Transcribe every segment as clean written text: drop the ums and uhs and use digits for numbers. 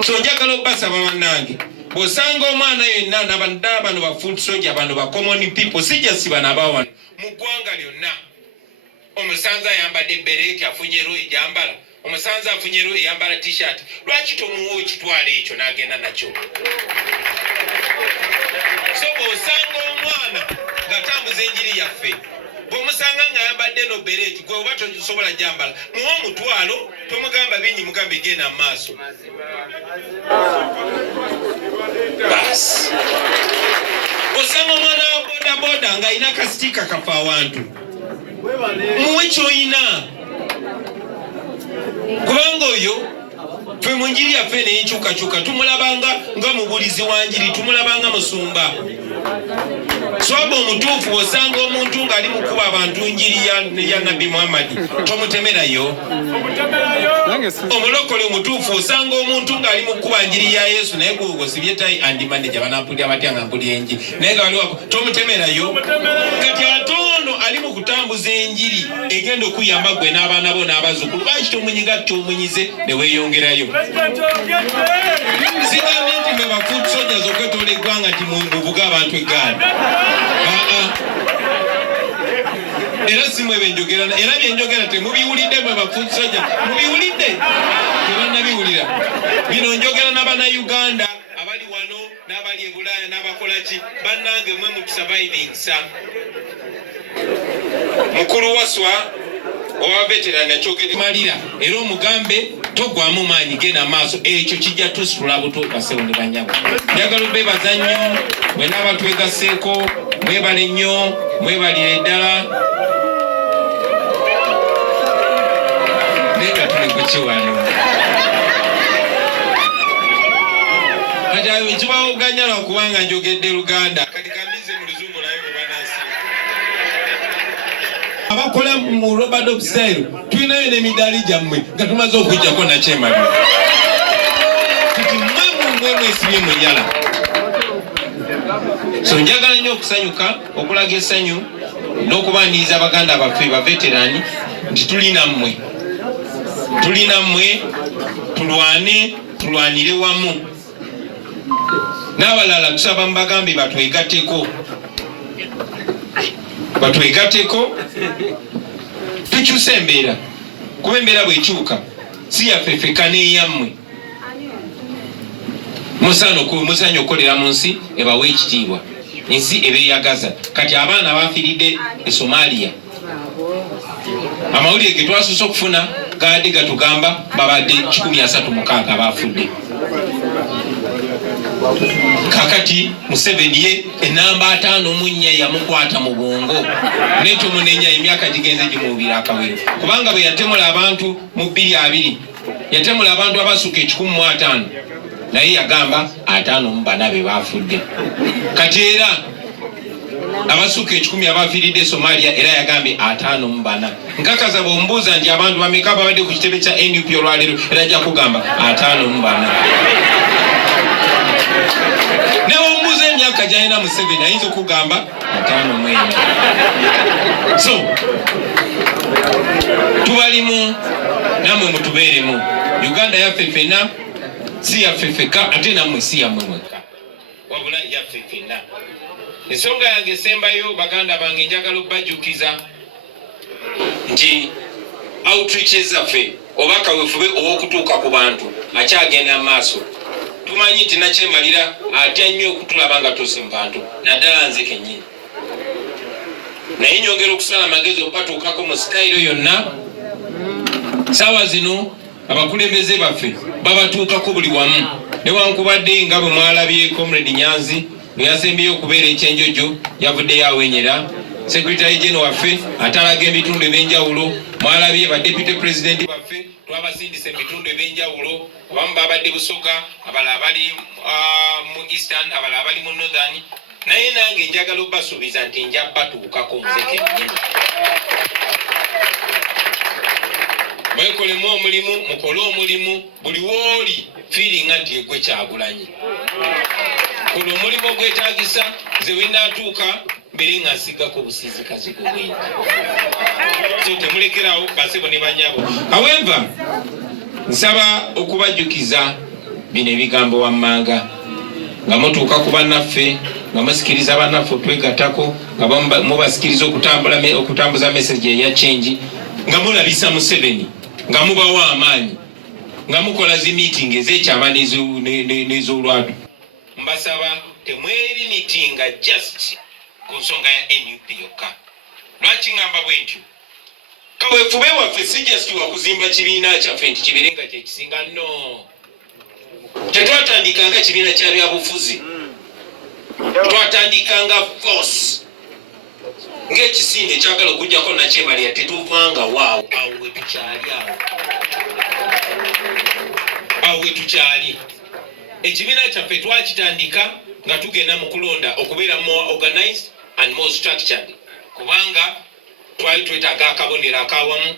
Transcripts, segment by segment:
So njagala obasaba bannange bw'osanga omwana yenna n'abadala bano ba foot soldier bano ba common people sijja siba n'abawano mu ggwanga lyonna omusanza ayambadde ebbereeti afunyero ejambala omusanza afunyero eyambala t-shirt lwaki tomuwa ekitwalo ekyo n'agenda nakyo so bw'osanga omwana ng'atambuza enjiri yaffe bw'omusanga ng'ayambadde no bbereeti gwe oba tosobola jambala muwa omutwalo tomugamba bingi mugambe genda mu maaso basi osanga omwana wa bodaboda ng'alina kasitika kafa awantu muwe ky'oyina kubanga oyo ffe mu njiri yaffe neyinkyukakyuka tumulabanga nga mubulizi wa njiri tumulabanga musumba swaba omutuufu osanga omuntu ng'ali mukuba abantu njiri ya nabbi muhammadi tomutemerayo omulokole omutuufu osanga omuntu ng'ali mukuba njiri ya yesu naye gwogo sibyetayi andi manager banampulira batya nga mpulira enjiri naye nga waliwo tomutemerayo kati ate ono ali mu kutambuza enjiri egenda okuyamba gwe n'abaana bo n'abazzukulu lwaki tomunyiga kyomunyize ne weeyongerayo sigambye nti mwe bafuut soldiers okwetoola eggwanga nti muvuga abantu eggaali era simwe benjogera era byenjogera temubiwulidde mwe bafuut soldiers mubiwulidde tebannabiwulira bino njogera n'abannayuganda abali wano n'abali e Bulaaya n'abakolaki bannange mwe mutusurvivingsa mukulu waswa owa veterani akyogera malira era omugambe togwamu maanyi genda maaso ekyo kijja tusitula buto basewo ne banyabo njagala bebaza nnyo mwena abatwegaseeko mwebale nnyo mwebalire ddala naye nga tulekukiwano kati ekibawoganya lwakubanga njogedde Luganda kati kambize mu luzungu naye bwebanasi abakola mu Robert style tulinayo n'emidaali gyammwe nga tumaze okujjako nakyemali kati mwesibye mwenyala so njagala nnyo okusanyuka okulaga essanyu n'okubaaniriza abaganda baffe ba veterani nti tulinammwe tulwanire wamu n'abalala tusaba mu bagambi batwegateko tukyusa embeera kuba embeera bwekyuka si yaffeffeka n'eyammwe musanya okukolera mu nsi ebawa ekitiibwa ensi ebeeyagaza kati abaana bafiiridde e Somalia amawulire ge twasose okufuna gaadde gatugamba babadde 136 bafudde kakati Museveni ye enamba 5 yamukwata mu bwongo n'etomunenya emyaka gigenze gimubira akawero kubanga bwe yatemula abantu mu 220 yatemula abantu abasuka 105 naye yagamba 54 be bafudde kati era abasuka 10 abafiiridde Somalia era yagambye 54 nkakaza bombuuza nti abantu bameka babadde ku kitebe kya NUP olwaleero era ajja kugamba 54 neombuuza emyaka gyalina Museveni ayinza okugamba 54 so tubalimu namwe mutubeeremu Uganda yaffe ffenna si yaffeffeka ate nammwe si yammwe mwekka wabula yaffe ffenna ensonga yange esembayo baganda bange njagala okubajjukiza nti outreach zaffe oba kawefube ow'okutuuka ku bantu akyagenda mu maaso tumanyi nti nakyemalira atya nnyo okutulaba nga tusi mu bantu naddala nze kennyini naye nyongera okusala amagezi okubatuukako mu sitayiro yonna saawa zino abakulembeze baffe babatuukako buli wamu newankubadde nga bwe mwalabye Comrade Nyanzi lwe yasembyeyo okubeera ekyenjojo yavuddeyo awenyera Secretary General waffe atalaga ebitundu ebyenjawulo mwalabye badepute president baffe twabasindisa ebitundu ebyenjawulo abamu babadde Busoga abalala bali mu Eastern abalala bali mu Northern naye nange njagala okubasuubiza nti nja batuukako nzeke nnyini mwekolemu omulimu mukole omulimu buli wooli feelinga nti egwe Kyagulanyi kola omulimu ogwetaagisa nze wenatuuka mbere nga nsigako busizikazigo bwingi so temulekerawo basebo ne banyabo however nsaba okubajjukiza bino ebigambo wammanga nga mutuuka ku bannaffe nga musikiriza bannaffe okwegattako nga mubasikiriza okutambuza message eya change nga mulabisa Museveni nga mubawa amaanyi nga mukola zi meeting ez'ekyama n'ez'olwatu. Mbasaba temweri mitinga just ku nsonga ya NUP yokka. Lwaki ngamba bwentyo? Kaweefube waffe si just wakuzimba kibiina kyaffe nti kibeere nga kyekisinga, no. Tetwatandikanga kibiina kya byabufuzi, twatandikanga force ng'ekisinde ekyagala okujjako nakyebalya tetuvanga waawo. Awo wetukyali ekibiina kyaffe twakitandika nga tugenda mu kulonda okubeera more organized and more structured, kubanga twali twetaaga akabonero akawamu.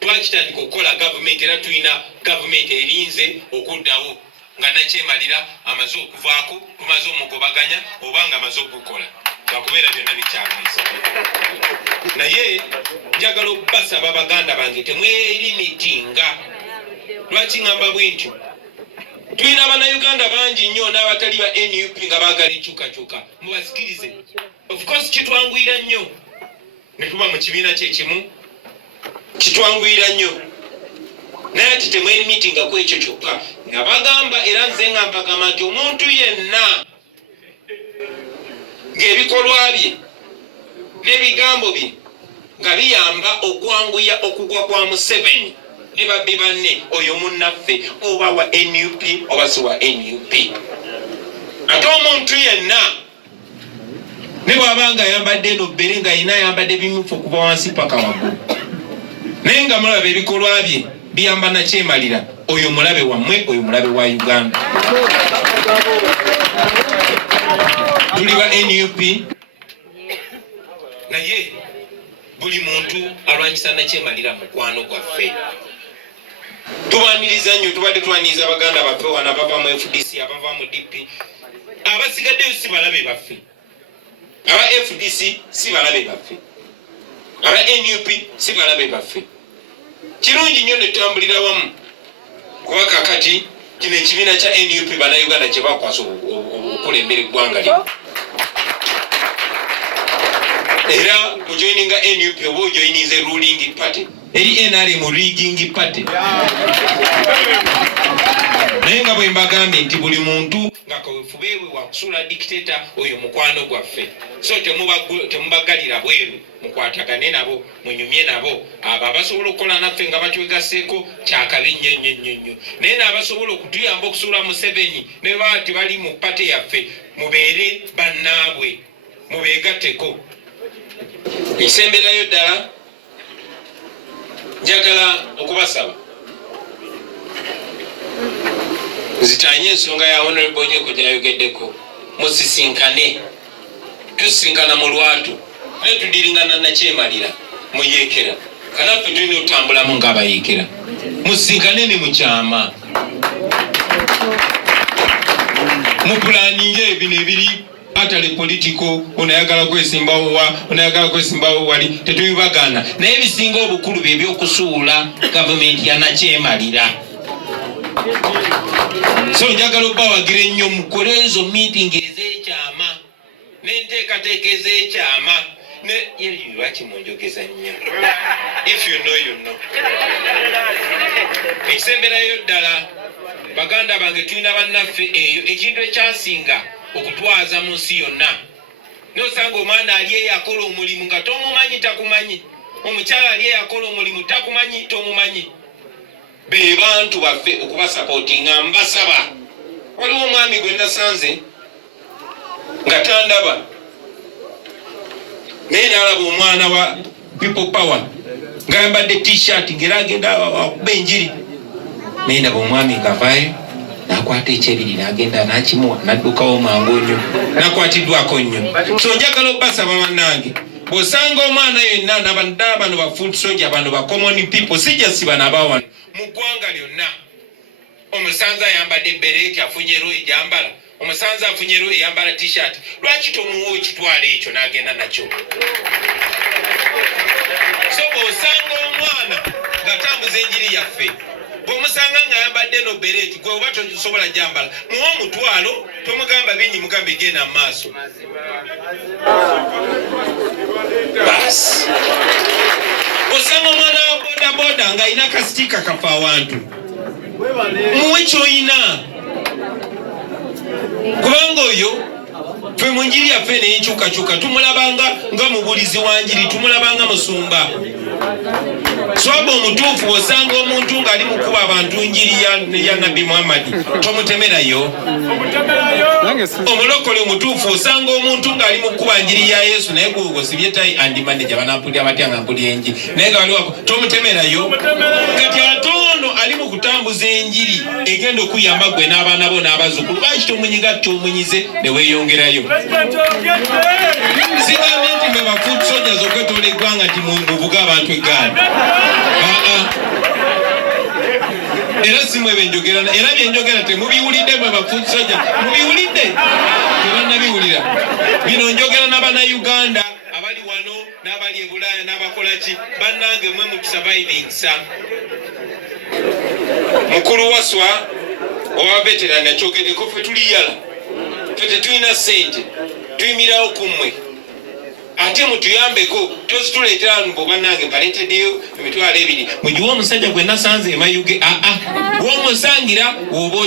Twakitandika okukola gavumenti era tulina gavumenti erinze okuddawo nga nakyemalira amaze okuvaako, tumaze omugobaganya oba nga amaze okukola lwakubeera byonna bikyagisa. Naye njagala okubasaba baganda bange temwerimitinga. Lwaki ngamba bwentyo? Tulina Abannayuganda bangi nnyo n'abatali ba NUP nga baagala enkyukakyuka, mubasikirize. Of course kitwanguyira nnyo ne tuba mu kibiina kyekimu, kitwanguyira nnyo, naye ati temwerimitinga ku ekyo kyokka. Nga bagamba era nze nga mbagamba nti omuntu yenna ng'ebikolwa bye n'ebigambo bye nga biyamba okwanguya okugwa kwa Museveni ne babbi banne, oyo munnaffe oba wa NUP oba si wa NUP. Ate omuntu yenna ne bw'abanga ayambadde eno bbere nga yina ayambadde bimyufu okuva wansi paka waggulu, naye nga mulaba ebikolwa bye biyamba nakyemalira, oyo mulabe wammwe, oyo mulabe wa Uganda. Tuli ba NUP, naye buli muntu alwanyisa nakyemalira mukwano gwaffe. Tubaniriza nnyo, tubadde twaniriza abaganda baffe wana abava mu FDC, abava mu DP. Abasigaddeyo si balabe baffe, aba FDC si balabe baffe, aba NUP si balabe baffe. Kirungi nnyo ne tutambulira wamu, kuba kakati kino ekibiina kya NUP Bannayuganda kye bakwasa okulembera eggwanga lino. Era mujoininga NUP oba ojoininze ruling party, eri NRM rigging party. Naye nga bwe mbagambye nti buli muntu nga kaweefubeewe wakusula dictator, oyo mukwano gwaffe. So temubagalira bweru, mukwatagane nabo, munyumye nabo. Abo abasobola okukola naffe nga batwegaseeko kyakabi nnyo. Naye n'abasobola okutuyamba okusuula Museveni ne bati bali mu pate yaffe, mubeere bannaabwe, mubeegatteko. Ensemberayo ddala njagala okubasaba zitanye ensonga ya Honorable Onyeko gyayogeddeko, musisinkane, tusinkana mu lwatu, naye tudiringana nakyemalira muyeekera. Kanaffe tulina otambulamu ng'abayeekera, musisinkane ne mukyama, mupulaninga ebino ebiri atali politiko, onayagala kwesimbawo onayagala kwesimbawo wali, tetubibagana. Naye ebisinga obukulu bye by'okusuula gavumenti ya nakyemalira. So njagala obbawagira ennyo mukole ezo meeting ez'ekyama n'enteekateeka ez'ekyama. Lwaki munjogeza nnyo? If you know, you know. Ekisemberayo ddala baganda bange tulina bannaffe eyo ekintu ekyasinga okutwaza mu nsi yonna. Nosanga omwana ali eyo akola omulimu nga tomumanyi takumanyi, omukyala ali eyo akola omulimu takumanyi tomumanyi. Be bantu baffe okubasapootinga. Mbasaba, waliwo omwami gwe nasanze nga tandaba, naye nalaba omwana wa People Power ng'ayambadde t-shirt ng'era agenda akuba enjiri, naye ndaba omwami ng'avaayo n'akwata ekyebiri n'agenda n'akimuwa n'addukawo mangu nnyo, n'akwatiddwako nnyo. So njagala obbasaba bannange, bw'osanga omwana yenna n'abantu bano ba foot soldier, bano ba common people, sijja si bano abawano mu ggwanga lyonna, omusanze ayambadde bereti afunyero ejambala, omusanze afunyero eyambala t-shirt, lwaki tomuwa ekitwala ekyo n'agenda nakyo? So bw'osanga omwana ng'atambuza enjiri yaffe, bw'omusanga ng'ayambadde no bereti gwe oba tosobola gyambala muwa omutwalo tomugamba bingi mugambe genda mu maaso basi osanga omwana wa bodaboda ng'alina kasitika kafa awantu muwe ky'olina kubanga oyo ffe mu njiri yaffe n'enkyukakyuka tumulabanga nga mubulizi wa njiri tumulabanga musumba swaba omutuufu osanga omuntu ng'ali mukuba abantu njiri ya nabbi muhammadi tomutemerayo omulokole omutuufu osanga omuntu ng'ali mukuba njiri ya yesu naye gwogo sibyetayi andimaneja banampulira batya nga mpulira enjiri naye nga waliwo tomutemerayo kati ate ono ali mu kutambuza enjiri egenda okuyamba gwe n'abaana bo n'abazzukulu lwaki tomunyiga tomunyize ne weeyongerayo sigambye nti mwe bafuuti soja zokwetoola eggwanga nti muvuga abantu eggaali era simwe benjogera era byenjogera temubiwulidde mwe bafuuti soja mubiwulidde tebannabiwulira bino njogera n'abannayuganda abali wano n'abali e Bulaaya n'abakolaki bannange mwe mutusabayininsa mukulu waswa owa veterani akyogedeko ffe tuliyala ffe tetulina ssente tuyimirawo kummwe ate mutuyambeko tozituleetera nbo bannange mbaleeteddeyo emitwalo 2 mugiwa omusajja gwe nasanze emayuge w'omusangira woba